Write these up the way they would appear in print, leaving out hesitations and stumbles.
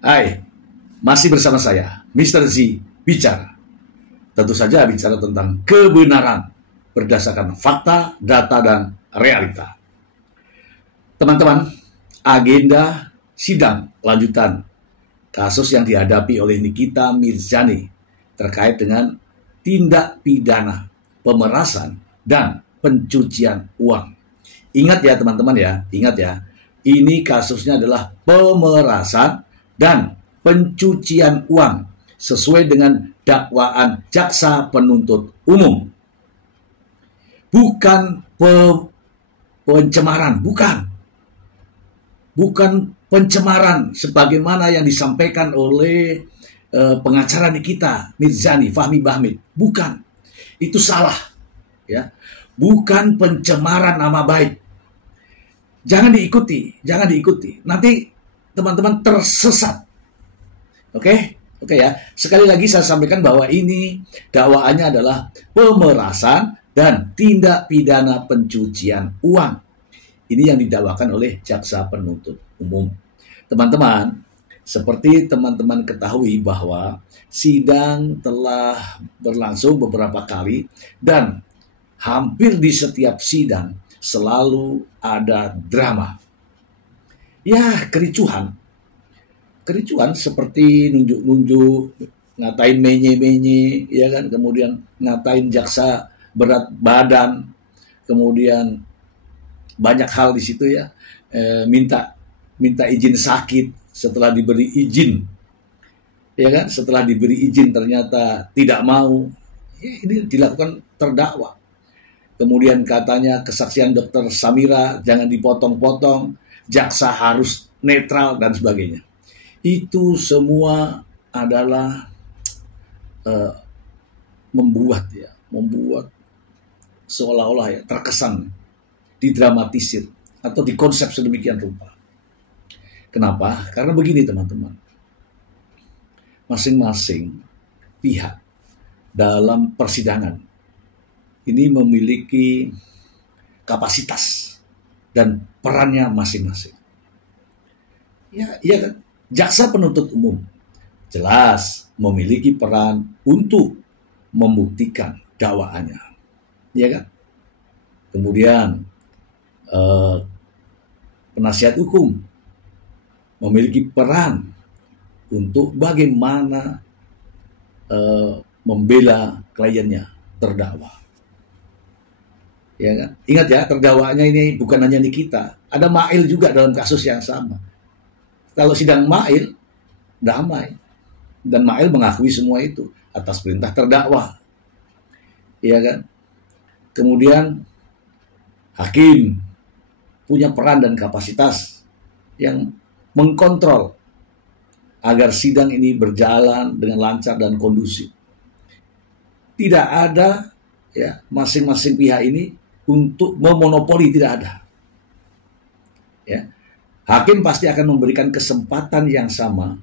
Hai, masih bersama saya, Mr. Z Bicara. Tentu saja bicara tentang kebenaran berdasarkan fakta, data, dan realita. Teman-teman, agenda sidang lanjutan kasus yang dihadapi oleh Nikita Mirzani terkait dengan tindak pidana pemerasan dan pencucian uang. Ingat ya teman-teman ya, ingat ya, ini kasusnya adalah pemerasan dan pencucian uang sesuai dengan dakwaan jaksa penuntut umum. Bukan pencemaran, bukan pencemaran sebagaimana yang disampaikan oleh pengacara Nikita Mirzani, Fahmi Bahmid. Bukan, itu salah, ya. Bukan pencemaran nama baik. Jangan diikuti. Nanti teman-teman tersesat. Oke ya. Sekali lagi saya sampaikan bahwa ini dakwaannya adalah pemerasan dan tindak pidana pencucian uang. Ini yang didakwakan oleh jaksa penuntut umum. Teman-teman, seperti teman-teman ketahui bahwa sidang telah berlangsung beberapa kali dan hampir di setiap sidang selalu ada drama. Ya, kericuhan seperti nunjuk-nunjuk, ngatain menye-menye, ya kan, kemudian ngatain jaksa berat badan, kemudian banyak hal di situ ya, minta izin sakit setelah diberi izin, ya kan, setelah diberi izin ternyata tidak mau, ya, ini dilakukan terdakwa. Kemudian katanya kesaksian dokter Samira jangan dipotong-potong, jaksa harus netral dan sebagainya. Itu semua adalah membuat seolah-olah ya terkesan didramatisir atau dikonsep sedemikian rupa. Kenapa? Karena begini teman-teman, masing-masing pihak dalam persidangan ini memiliki kapasitas dan perannya masing-masing. Ya kan? Jaksa penuntut umum jelas memiliki peran untuk membuktikan dakwaannya, ya kan? Kemudian penasihat hukum memiliki peran untuk bagaimana membela kliennya terdakwa. Ya kan? Ingat ya, terdakwanya ini bukan hanya Nikita, ada Mail juga dalam kasus yang sama. Kalau sidang Mail damai dan Mail mengakui semua itu atas perintah terdakwa. Ya kan? Kemudian hakim punya peran dan kapasitas yang mengkontrol agar sidang ini berjalan dengan lancar dan kondusif. Tidak ada ya masing-masing pihak ini untuk memonopoli, tidak ada. Ya. Hakim pasti akan memberikan kesempatan yang sama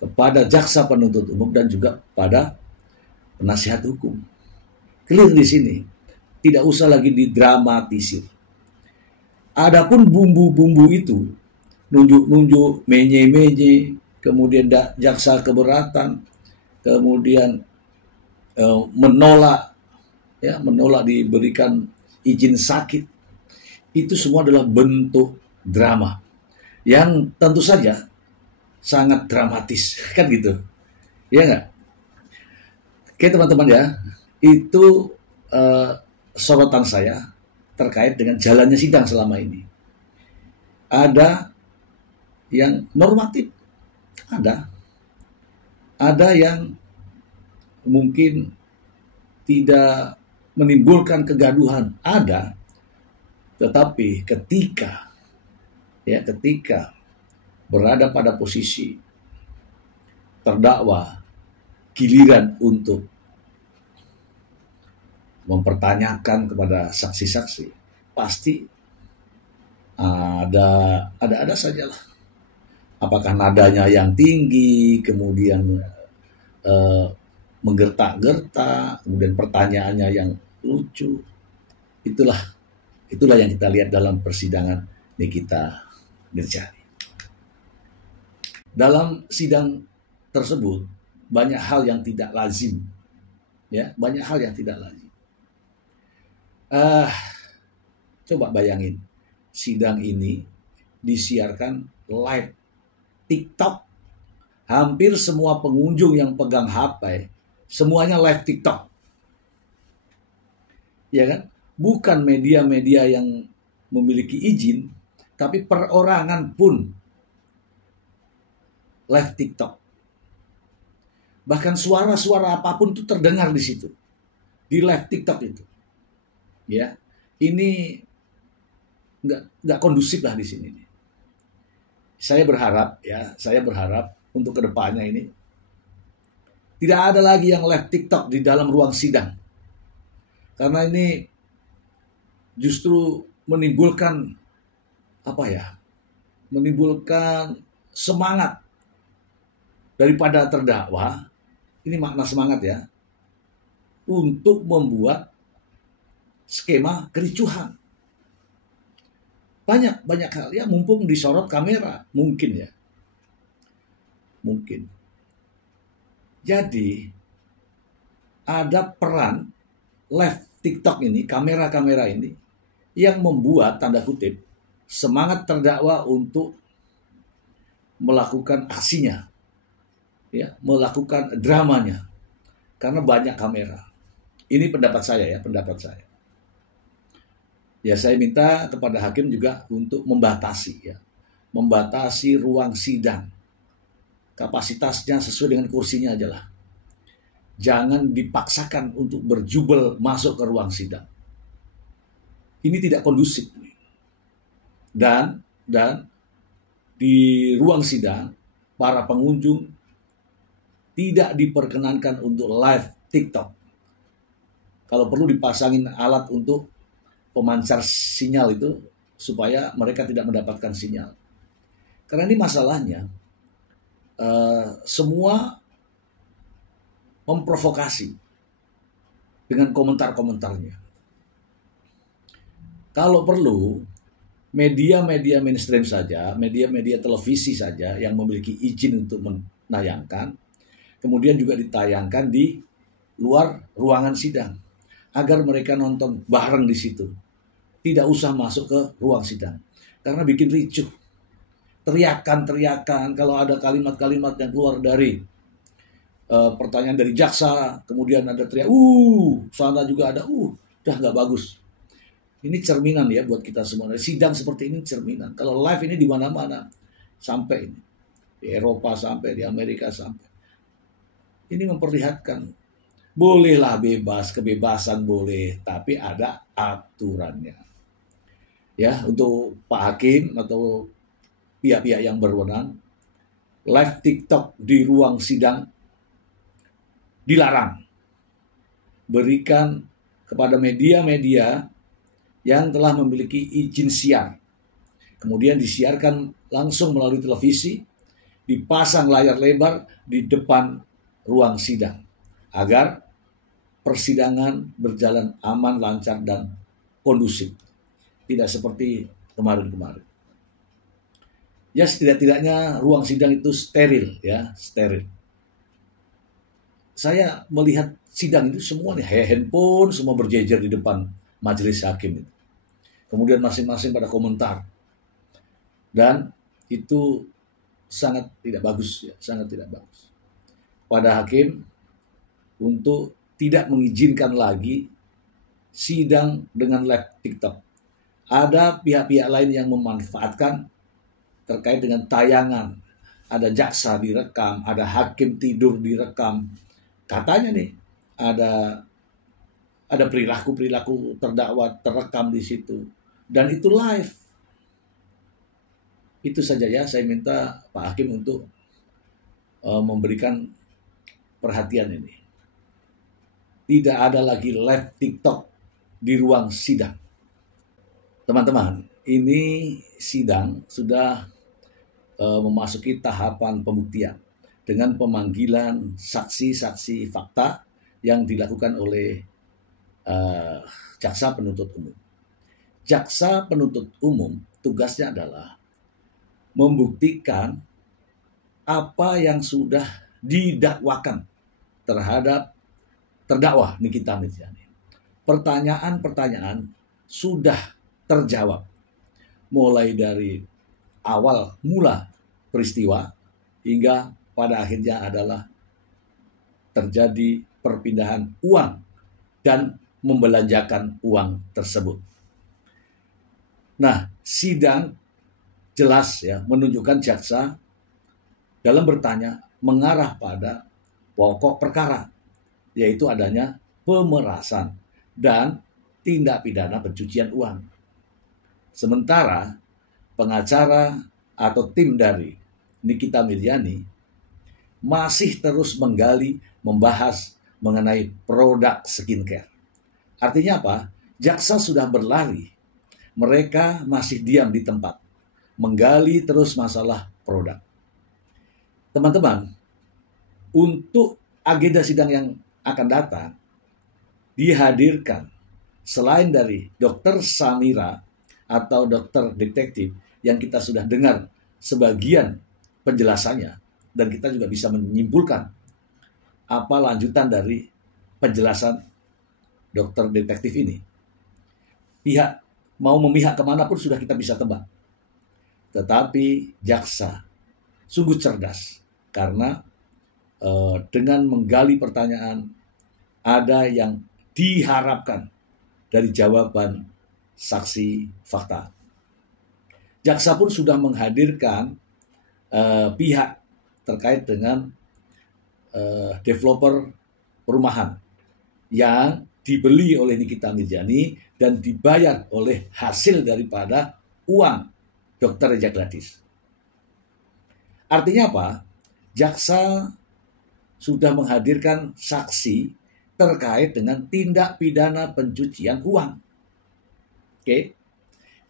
kepada jaksa penuntut umum dan juga pada penasihat hukum. Clear di sini. Tidak usah lagi didramatisir. Adapun bumbu-bumbu itu, nunjuk-nunjuk, menye-menye, kemudian jaksa keberatan, kemudian menolak diberikan izin sakit, itu semua adalah bentuk drama yang tentu saja sangat dramatis, kan gitu, ya nggak? Oke teman-teman ya, itu sorotan saya terkait dengan jalannya sidang selama ini. Ada yang normatif, ada yang mungkin tidak menimbulkan kegaduhan, ada. Tetapi ketika berada pada posisi terdakwa, giliran untuk mempertanyakan kepada saksi-saksi, pasti ada sajalah. Apakah nadanya yang tinggi, kemudian menggertak-gertak, kemudian pertanyaannya yang lucu. Itulah yang kita lihat dalam persidangan Nikita Mirzani. Dalam sidang tersebut banyak hal yang tidak lazim, ya, banyak hal yang tidak lazim. Coba bayangin, sidang ini disiarkan live TikTok. Hampir semua pengunjung yang pegang HP, semuanya live TikTok. Ya kan? Bukan media-media yang memiliki izin, tapi perorangan pun live TikTok. Bahkan suara-suara apapun itu terdengar di situ, di live TikTok itu. Ya, ini nggak kondusif lah di sini. Saya berharap untuk kedepannya ini tidak ada lagi yang live TikTok di dalam ruang sidang, karena ini justru menimbulkan menimbulkan semangat daripada terdakwa. Ini makna semangat ya, untuk membuat skema kericuhan. Banyak hal ya, mumpung disorot kamera, mungkin. Jadi ada peran live TikTok ini, kamera-kamera ini yang membuat tanda kutip semangat terdakwa untuk melakukan aksinya, ya, melakukan dramanya, karena banyak kamera. Ini pendapat saya. Ya, saya minta kepada hakim juga untuk membatasi ruang sidang. Kapasitasnya sesuai dengan kursinya aja lah. Jangan dipaksakan untuk berjubel masuk ke ruang sidang. Ini tidak kondusif. Dan di ruang sidang, para pengunjung tidak diperkenankan untuk live TikTok. Kalau perlu dipasangin alat untuk pemancar sinyal itu, supaya mereka tidak mendapatkan sinyal. Karena ini masalahnya, semua memprovokasi dengan komentar-komentarnya. Kalau perlu, media-media mainstream saja, media-media televisi saja yang memiliki izin untuk menayangkan, kemudian juga ditayangkan di luar ruangan sidang, agar mereka nonton bareng di situ. Tidak usah masuk ke ruang sidang, karena bikin ricuh. Teriakan-teriakan, kalau ada kalimat-kalimat yang keluar dari pertanyaan dari jaksa, kemudian ada teriak, sana juga ada, udah nggak bagus. Ini cerminan ya buat kita semua. Sidang seperti ini cerminan. Kalau live ini di mana-mana, sampai ini di Eropa, sampai di Amerika, sampai. Ini memperlihatkan, bolehlah bebas, kebebasan boleh, tapi ada aturannya. Ya, untuk Pak Hakim atau pihak-pihak yang berwenang, live TikTok di ruang sidang dilarang. Berikan kepada media-media yang telah memiliki izin siar. Kemudian disiarkan langsung melalui televisi, dipasang layar lebar di depan ruang sidang, agar persidangan berjalan aman, lancar, dan kondusif. Tidak seperti kemarin-kemarin. Ya, setidak-tidaknya ruang sidang itu steril. Saya melihat sidang itu semua nih, handphone semua berjejer di depan majelis hakim itu. Kemudian masing-masing pada komentar. Dan itu sangat tidak bagus. Pada hakim untuk tidak mengizinkan lagi sidang dengan live TikTok. Ada pihak-pihak lain yang memanfaatkan terkait dengan tayangan. Ada jaksa direkam, ada hakim tidur direkam. Katanya nih, ada perilaku terdakwa terekam di situ. Dan itu live. Itu saja ya, saya minta Pak Hakim untuk memberikan perhatian ini. Tidak ada lagi live TikTok di ruang sidang. Teman-teman, ini sidang sudah memasuki tahapan pembuktian dengan pemanggilan saksi-saksi fakta yang dilakukan oleh jaksa penuntut umum. Jaksa penuntut umum tugasnya adalah membuktikan apa yang sudah didakwakan terhadap terdakwa Nikita Mirzani. Pertanyaan-pertanyaan sudah terjawab, mulai dari awal mula peristiwa hingga pada akhirnya adalah terjadi perpindahan uang dan membelanjakan uang tersebut. Nah, sidang jelas ya menunjukkan jaksa dalam bertanya mengarah pada pokok perkara, yaitu adanya pemerasan dan tindak pidana pencucian uang. Sementara pengacara atau tim dari Nikita Mirzani masih terus menggali, membahas mengenai produk skincare. Artinya apa? Jaksa sudah berlari, mereka masih diam di tempat, menggali terus masalah produk. Teman-teman, untuk agenda sidang yang akan datang, dihadirkan selain dari Dr. Samira atau dokter detektif yang kita sudah dengar sebagian penjelasannya, dan kita juga bisa menyimpulkan apa lanjutan dari penjelasan dokter detektif ini. Pihak mau memihak kemana pun sudah kita bisa tebak. Tetapi jaksa sungguh cerdas karena dengan menggali pertanyaan ada yang diharapkan dari jawaban saksi fakta. Jaksa pun sudah menghadirkan pihak terkait dengan developer perumahan yang dibeli oleh Nikita Mirzani dan dibayar oleh hasil daripada uang Dr. Reza Gladys. Artinya apa? Jaksa sudah menghadirkan saksi terkait dengan tindak pidana pencucian uang. Oke.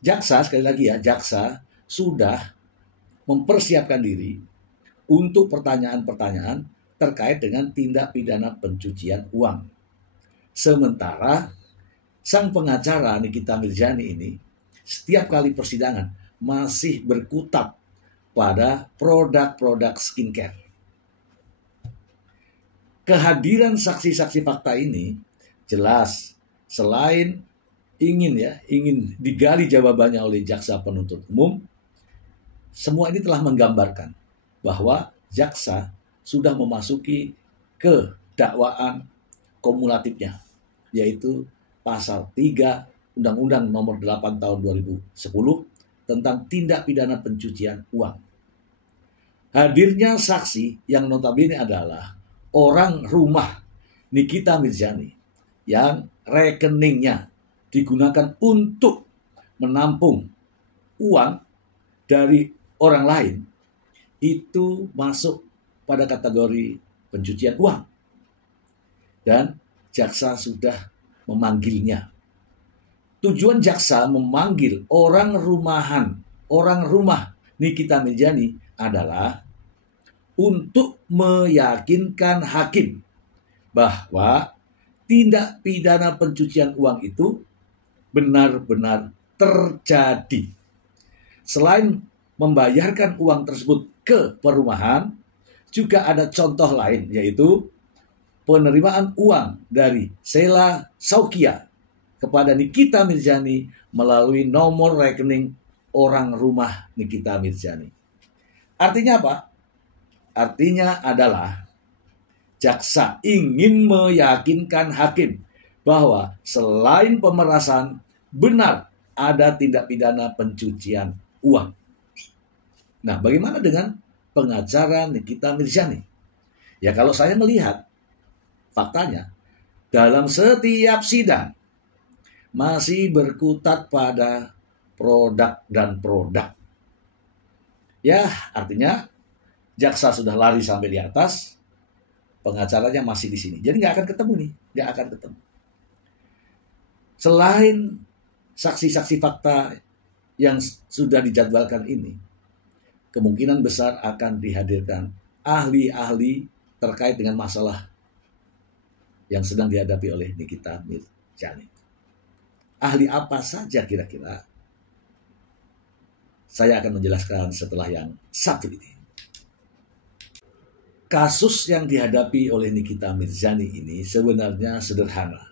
Jaksa, sekali lagi ya, jaksa sudah mempersiapkan diri untuk pertanyaan-pertanyaan terkait dengan tindak pidana pencucian uang. Sementara sang pengacara Nikita Mirzani ini setiap kali persidangan masih berkutat pada produk-produk skincare. Kehadiran saksi-saksi fakta ini jelas selain ingin digali jawabannya oleh jaksa penuntut umum, semua ini telah menggambarkan bahwa jaksa sudah memasuki ke dakwaan kumulatifnya, yaitu pasal 3 Undang-Undang Nomor 8 Tahun 2010 tentang tindak pidana pencucian uang. Hadirnya saksi yang notabene adalah orang rumah Nikita Mirzani yang rekeningnya digunakan untuk menampung uang dari orang lain, itu masuk pada kategori pencucian uang. Dan jaksa sudah memanggilnya. Tujuan jaksa memanggil orang rumah Nikita Mirzani adalah untuk meyakinkan hakim bahwa tindak pidana pencucian uang itu benar-benar terjadi. Selain membayarkan uang tersebut ke perumahan, juga ada contoh lain, yaitu penerimaan uang dari Sheila Saukia kepada Nikita Mirzani melalui nomor rekening orang rumah Nikita Mirzani. Artinya apa? Artinya adalah jaksa ingin meyakinkan hakim bahwa selain pemerasan, benar ada tindak pidana pencucian uang. Nah, bagaimana dengan pengacara Nikita Mirzani? Ya, kalau saya melihat faktanya, dalam setiap sidang masih berkutat pada produk dan produk. Ya, artinya jaksa sudah lari sampai di atas, pengacaranya masih di sini. Jadi nggak akan ketemu nih, nggak akan ketemu. Selain saksi-saksi fakta yang sudah dijadwalkan ini, kemungkinan besar akan dihadirkan ahli-ahli terkait dengan masalah yang sedang dihadapi oleh Nikita Mirzani. Ahli apa saja kira-kira? Saya akan menjelaskan setelah yang satu ini. Kasus yang dihadapi oleh Nikita Mirzani ini sebenarnya sederhana.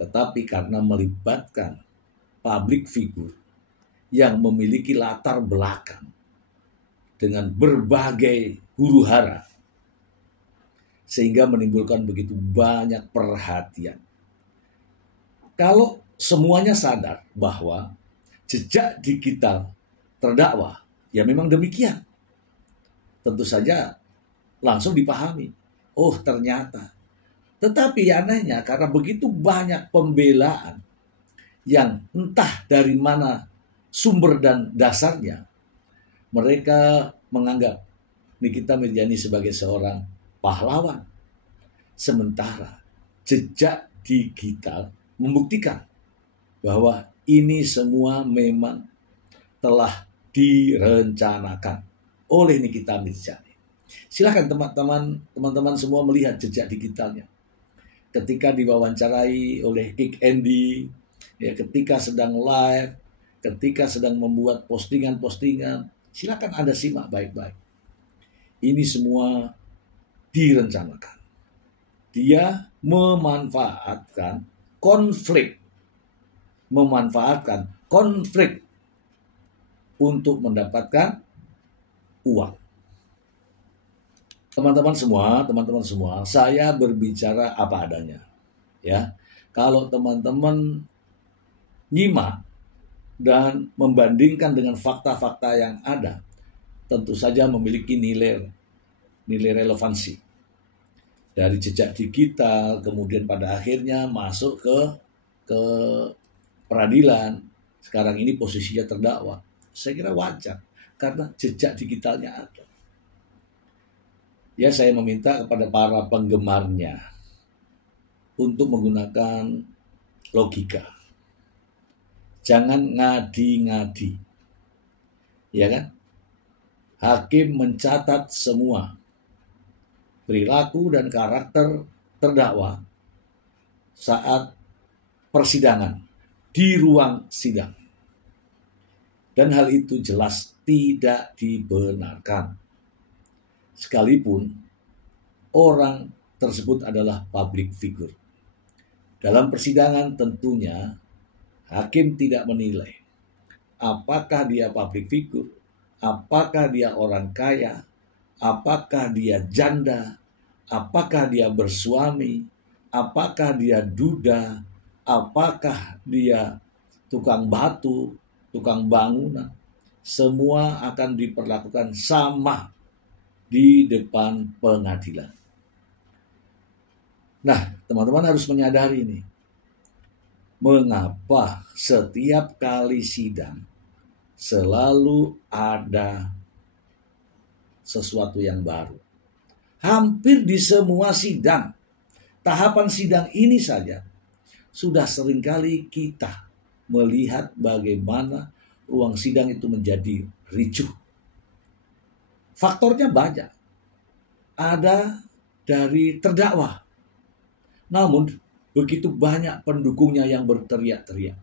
Tetapi karena melibatkan public figure yang memiliki latar belakang dengan berbagai huru-hara, sehingga menimbulkan begitu banyak perhatian. Kalau semuanya sadar bahwa jejak digital terdakwa, ya memang demikian. Tentu saja langsung dipahami. Oh ternyata. Tetapi anehnya karena begitu banyak pembelaan yang entah dari mana sumber dan dasarnya, mereka menganggap Nikita Mirzani sebagai seorang pahlawan. Sementara jejak digital membuktikan bahwa ini semua memang telah direncanakan oleh Nikita Mirzani. Silakan teman-teman semua melihat jejak digitalnya. Ketika diwawancarai oleh Kick Andy, ya, ketika sedang live, ketika sedang membuat postingan-postingan, silakan Anda simak baik-baik. Ini semua direncanakan. Dia memanfaatkan konflik untuk mendapatkan uang. Teman-teman semua, saya berbicara apa adanya. Ya, kalau teman-teman nyimak dan membandingkan dengan fakta-fakta yang ada, tentu saja memiliki nilai relevansi. Dari jejak digital, kemudian pada akhirnya masuk ke peradilan. Sekarang ini posisinya terdakwa. Saya kira wajar, karena jejak digitalnya ada. Ya, saya meminta kepada para penggemarnya untuk menggunakan logika. Jangan ngadi-ngadi. Ya kan? Hakim mencatat semua perilaku dan karakter terdakwa saat persidangan di ruang sidang. Dan hal itu jelas tidak dibenarkan. Sekalipun orang tersebut adalah public figure. Dalam persidangan tentunya hakim tidak menilai apakah dia public figure, apakah dia orang kaya, apakah dia janda, apakah dia bersuami, apakah dia duda, apakah dia tukang batu, tukang bangunan. Semua akan diperlakukan sama di depan pengadilan. Nah, teman-teman harus menyadari ini. Mengapa setiap kali sidang selalu ada sesuatu yang baru? Hampir di semua sidang, tahapan sidang ini saja, sudah seringkali kita melihat bagaimana ruang sidang itu menjadi ricuh. Faktornya banyak. Ada dari terdakwa. Namun begitu banyak pendukungnya yang berteriak-teriak.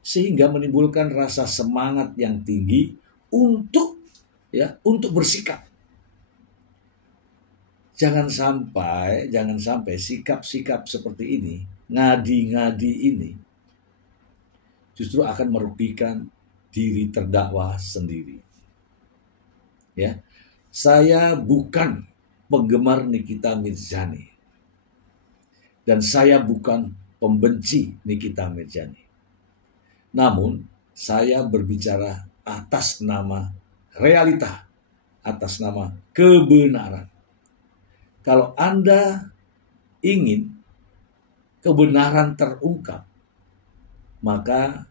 Sehingga menimbulkan rasa semangat yang tinggi untuk bersikap. Jangan sampai sikap-sikap seperti ini, ngadi-ngadi ini, justru akan merugikan diri terdakwa sendiri. Ya, saya bukan penggemar Nikita Mirzani dan saya bukan pembenci Nikita Mirzani. Namun saya berbicara atas nama realita, atas nama kebenaran. Kalau Anda ingin kebenaran terungkap, maka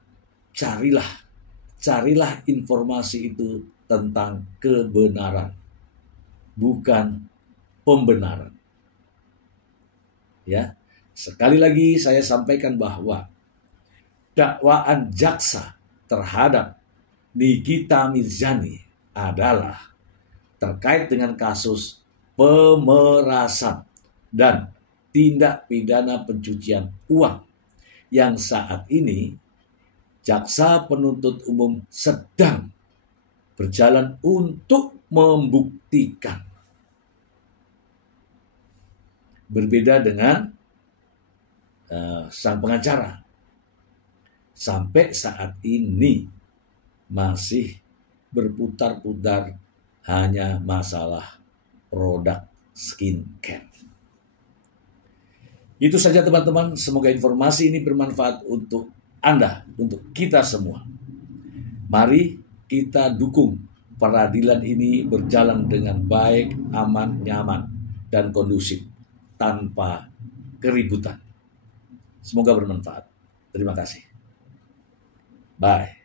carilah informasi itu tentang kebenaran, bukan pembenaran. Ya, sekali lagi saya sampaikan bahwa dakwaan jaksa terhadap Nikita Mirzani adalah terkait dengan kasus pemerasan dan tindak pidana pencucian uang yang saat ini jaksa penuntut umum sedang berjalan untuk membuktikan. Berbeda dengan sang pengacara. Sampai saat ini masih berputar-putar hanya masalah produk skincare. Itu saja teman-teman, semoga informasi ini bermanfaat untuk Anda, untuk kita semua. Mari kita dukung peradilan ini berjalan dengan baik, aman, nyaman, dan kondusif, tanpa keributan. Semoga bermanfaat. Terima kasih. Bye.